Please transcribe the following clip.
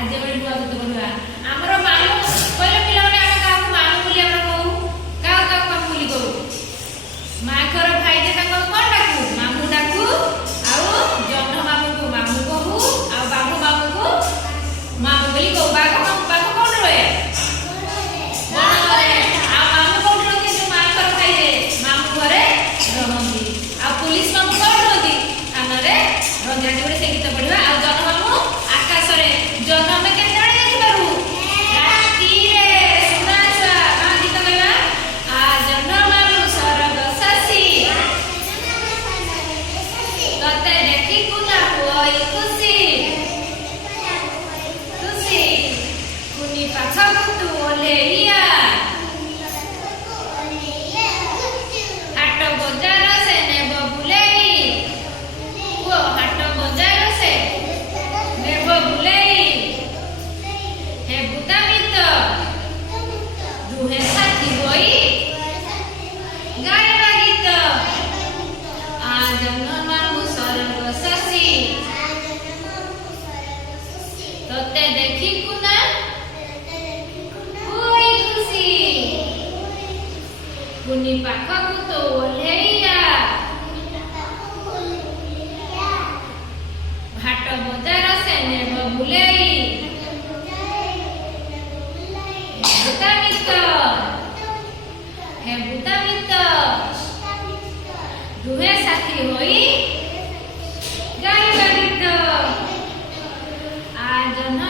आज बड़ी बुआ गीत बोलवा हमरो मामू पहले पिला माने हम का मामू बोली हमरा कहू का मामू बोली कहू मां कर भाई जे तक कोन डाकू मामू डाकू आउ जन्म मामू को मामू कहू आ बाबू मामू को मामू बोली कहू बाबू बाबू कोन रहे पुलिस मामू कौन होती आमरे रंजा जोड़े से गीत पढ़वा आ जन्म मामू आकाश रे जन्म में केते बड़े देखि पारू राती रे सुना छुआ मा गीत गाइबा आ जन्म मामू सरग ससी तते देखि कुला होई खुशी खुशी कुनी पाछा कुतु ओलेइया हाट बजार से नेब बुलेई वो हाट बजार से नेब बुलेई हे बुता मित दुहे साथी होई गाइबा गीत आ जन्म मामू सरग ससी तते देखि कुना होई खुशी कुनी पाखकु तो ओलेइया हाट बजार से नेब बुलेई बुता मित हे बुता मित दुहे साथी होई गाइबा गीत आ जन्म